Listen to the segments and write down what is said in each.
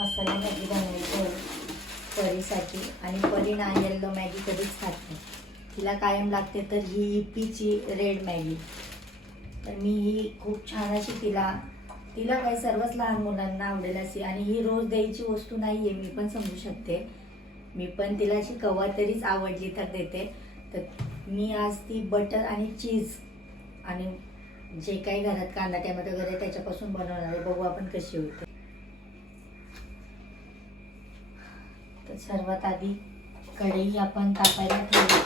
मसाला Maggi बनवायची परीसाठी आणि परी ना येल्लो मॅगी कधीच खात नाही. तिला कायम लागते तर ही इपीची रेड मॅगी. तर मी ही खूप छान अशी तिला तिला काही सर्वच लहान मुलांना आवडेल अशी. आणि ही रोज द्यायची वस्तू नाही आहे मी पण समजू शकते. मी पण तिला अशी कवा तरीच आवडली तर देते. तर मी आज ती बटर आणि चीज आणि जे काही घरात कांदा टॅमॅटो वगैरे त्याच्यापासून बनवणार आहे बघू आपण कशी होते. सर्वात आधी कढई आपण तापायला ठेवली.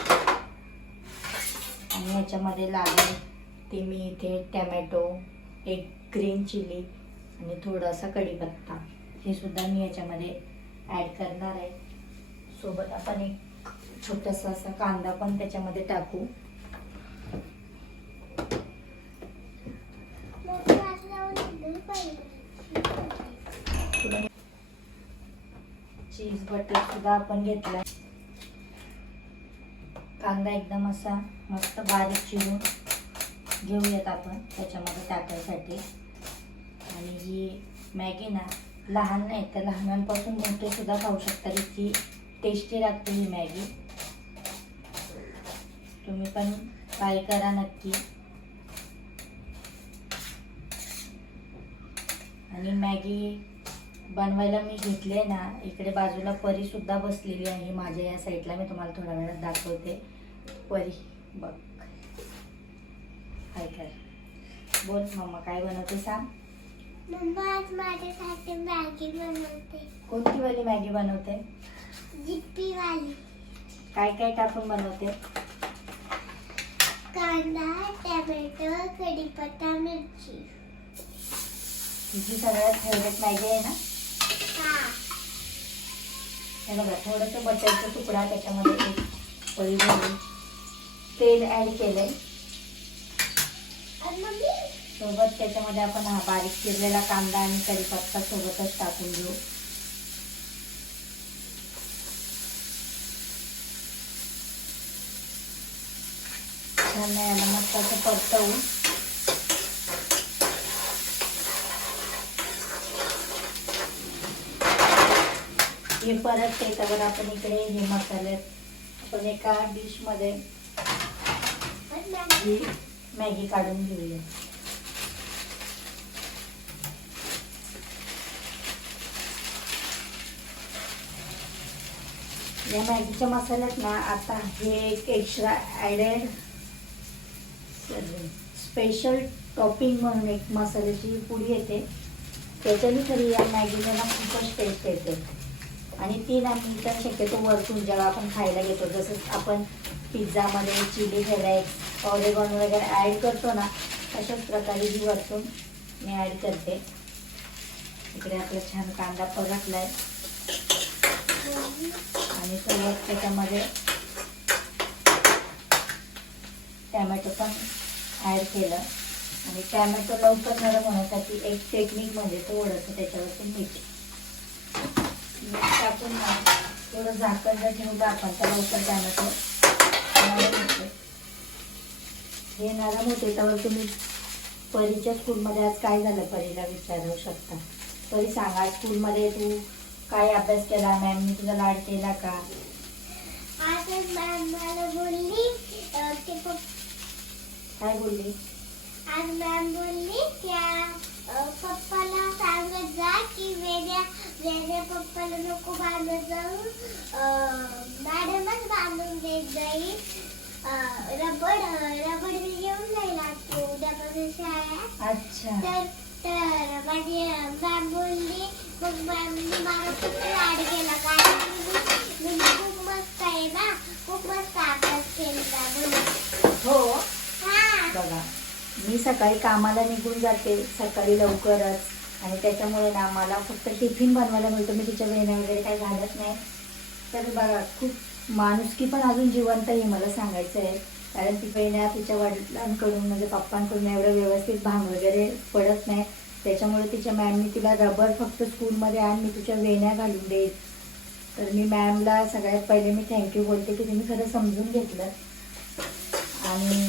आणि याच्यामध्ये लागेल ते मी इथे टॅमॅटो एक ग्रीन चिली आणि थोडासा कढीपत्ता. हे सुद्धा मी याच्यामध्ये ॲड करणार आहे. सोबत आपण एक छोटासा असा कांदा पण त्याच्यामध्ये टाकू चीज बटर सुद्धा आपण घेतला कांदा एकदम असा मस्त बारीक चिरून घेऊयात आपण त्याच्यामध्ये टाकायसाठी. आणि ही मॅगी ना लहान नाही तर लहानांपासून मोठे सुद्धा खाऊ शकतात इतकी टेस्टी लागते ही मॅगी. तुम्ही पण ट्राय करा नक्की. आणि मॅगी बनवायला मी घेतले ना इकडे बाजूला परी सुद्धा बसलेली आहे. माझ्या या साईडला मी तुम्हाला थोड्या वेळात दाखवते. परी बघ. हाय कर बोल मम्मा काय बनवते सांग? मम्मा आज माझ्यासाठी मॅगी बनवते. कोणती वाली मॅगी बनवते? जिप्पी वाली काय काय टाकून बनवते? कांदा टॅमॅटो कढीपत्ता मिरची. तुझी सगळ्यात फेवरेट मॅगी आहे ना? हे बघा थोडंसं बटरचा तुकडा त्याच्यामध्ये एक पळी भरून तेल ॲड आणि मम्मी? सोबत त्याच्यामध्ये आपण हा बारीक चिरलेला कांदा आणि कढीपत्ता सोबतच टाकून घेऊ. छान याला मस्त असं परतवू हे परत त्याच्यावर आपण इकडे हे मसाले आपण एका डिशमध्ये मॅगी ही मॅगी काढून घेऊया. या मॅगीच्या मसाल्यात ना आता हे एक एक्स्ट्रा ॲडेड स्पेशल टॉपिंग म्हणून एक मसाल्याची पुडी येते. त्याच्याने तरी या मॅगीला ना खूपच टेस्ट येते. आणि तीन आम्ही तर शक्यतो वरतून जेव्हा आपण खायला घेतो जसं आपण पिझ्झामध्ये चिली फ्लेक्स ऑरेगॉन वगैरे ॲड करतो ना तशाच प्रकारे ही वरतून मी ॲड करते. इकडे आपला छान कांदा परतला आहे आणि सोबत त्याच्यामध्ये टॅमॅटो पण ॲड केलं. आणि टॅमॅटो लवकर नरम होण्यासाठी एक टेक्निक म्हणजे थोडंसं त्याच्यावरती मीठ मीठ. टाकून थोडं झाकण जर आपण तर लवकर नरम होते हे नरम होते त्यावर तुम्ही परीच्या स्कूलमध्ये आज काय झालं परीला विचारू शकता? परी सांगा स्कूलमध्ये तू काय अभ्यास केला? मॅमनी तुझा लाड केला का? मॅम काय बोलली? आज मॅम बोलली पप्पाला सांगत जा की वेगळ्या वेगळ्या पप्पाला नको बांधत जाऊ. मॅडमच बांधून देत जाईल. रबड रबड मी घेऊन जाईल आज उद्यापासून शाळेत. अच्छा. तर तर माझी मॅम बोलली मग मॅमनी मला खूप लाड केला कारण मी खूप मस्त आहे ना खूप मस्त अभ्यास केला म्हणून हो हा बघा मी सकाळी कामाला निघून जाते सकाळी लवकरच. आणि त्याच्यामुळे ना मला फक्त टिफिन बनवायला मिळतो. मी तिच्या वेण्या वगैरे काही घालत नाही. तर बघा खूप माणुसकी पण अजून जिवंत आहे मला सांगायचं आहे. कारण ती वेण्या तिच्या वडिलांकडून म्हणजे पप्पांकडून एवढं व्यवस्थित भांग वगैरे पडत नाही. त्याच्यामुळे तिच्या मॅमनी तिला रबर फक्त स्कूलमध्ये आण मी तुझ्या वेण्या घालून देईल तर मी मॅमला सगळ्यात पहिले मी थँक्यू बोलते की तुम्ही खरं समजून घेतलं. आणि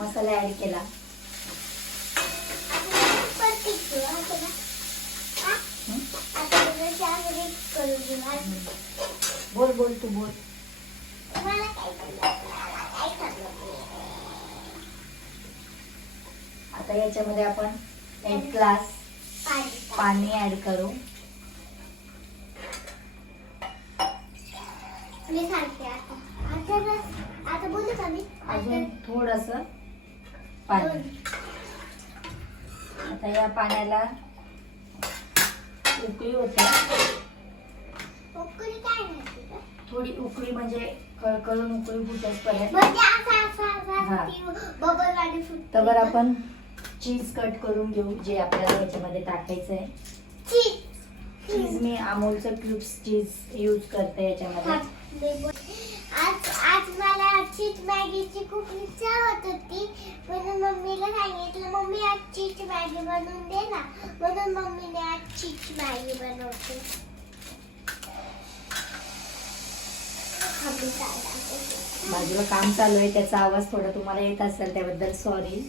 मसाला ऍड केला. बोल बोल तू बोल? आता याच्यामध्ये आपण एक ग्लास पाणी. पाणी ऍड करू. मी सांगते आता. अजून थोडस पाणी. आता या पाण्याला उकळी होते? थोडी उकळी म्हणजे कळकळून उकळी फुटते. तर आपण चीज कट करून घेऊ जे आपल्याला याच्यामध्ये टाकायचं आहे चीज. चीज मी अमूलचं क्यूब्स चीज यूज करते याच्यामध्ये खाल्ले बोल. आज आज मला चीज मॅगीची खूप इच्छा होत होती. म्हणून मम्मीला सांगितलं मम्मी आज चीज मॅगी बनवून दे ना. म्हणून मम्मीने आज चीज मॅगी टाकू? बाजूला काम चालू आहे त्याचा आवाज थोडा तुम्हाला येत असेल त्याबद्दल सॉरी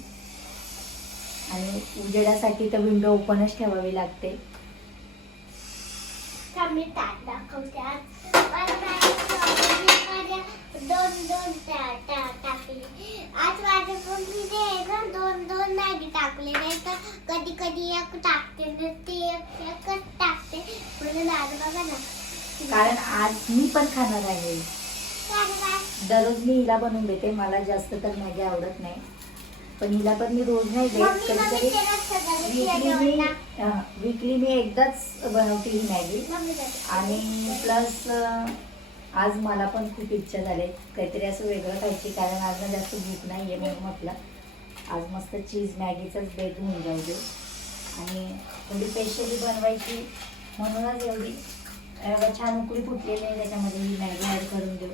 आणि उजेडासाठी तर विंडो ओपनच ठेवावी लागते. आम्ही ताट दाखवते आज. दोन दोन टाकले. आज माझ्या मम्मीने आहे ना दोन दोन मॅगी टाकले. नाही तर कधी कधी एक टाकते ना ती एक एकच टाकते. म्हणून आज बघा ना. कारण आज मी पण खाणार आहे. काय काय? दररोज मी हिला बनवून देते. मला जास्त तर मॅगी आवडत नाही. पण हिला पण मी रोज नाही देत. मम्मी कधी मम्मी विकली मी जेवण विकली मी एकदाच बनवते ही मॅगी. मम्मी करते. आणि प्लस आज मला पण खूप इच्छा झाली. काहीतरी असं वेगळं खायची कारण आज ना जास्त भूक नाही आहे म्हणून म्हटलं. आज मस्त चीज मॅगीचाच बेट होऊन जाऊ दे आणि म्हणजे थोडी स्पेशली बनवायची म्हणूनच एवढी छान उकळी फुटलेली आहे त्याच्यामध्ये ही मॅगी ॲड करून देऊ.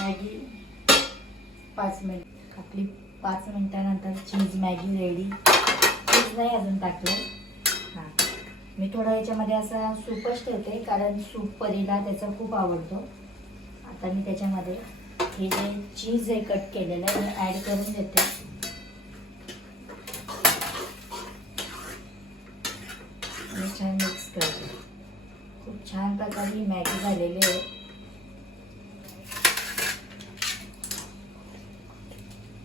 मॅगी पाच मिनिट आपली पाच मिनिटानंतर चीज मॅगी रेडी चीज नाही अजून टाकलं. मी थोडा याच्यामध्ये असा सूपच ठेवते कारण सूप परीला त्याचा खूप आवडतो. आता मी त्याच्यामध्ये हे जे चीज आहे कट केलेलं आहे मी ॲड करून देते. छान मिक्स करते. खूप छान प्रकारे ही मॅगी झालेली आहे.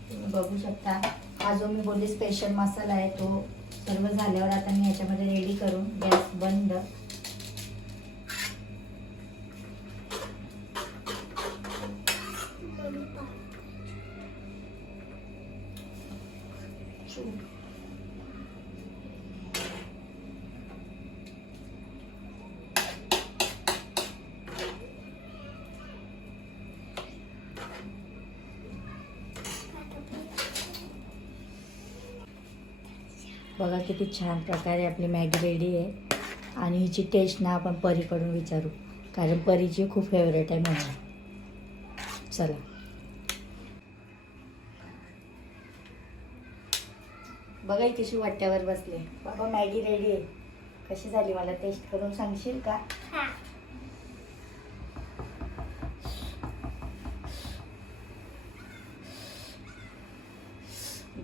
तुम्ही बघू शकता हा जो मी बोलले स्पेशल मसाला आहे तो सर्व झाल्यावर आता मी याच्यामध्ये रेडी करून गॅस बंद बघा किती छान प्रकारे आपली मॅगी रेडी आहे. आणि हिची टेस्ट ना आपण परीकडून विचारू. कारण परीची खूप फेवरेट आहे म्हणून. चला. बघा कशी वाट्यावर बसले. बाबा मॅगी रेडी आहे. कशी झाली? मला टेस्ट करून सांगशील का हा.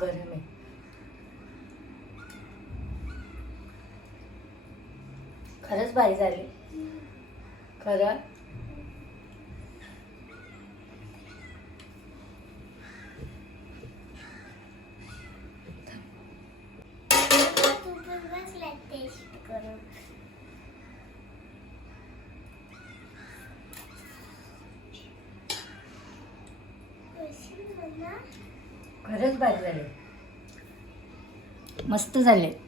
गरम आहे खरंच भारी झाली. खरं? खरंच भारी झाले. मस्त झाले.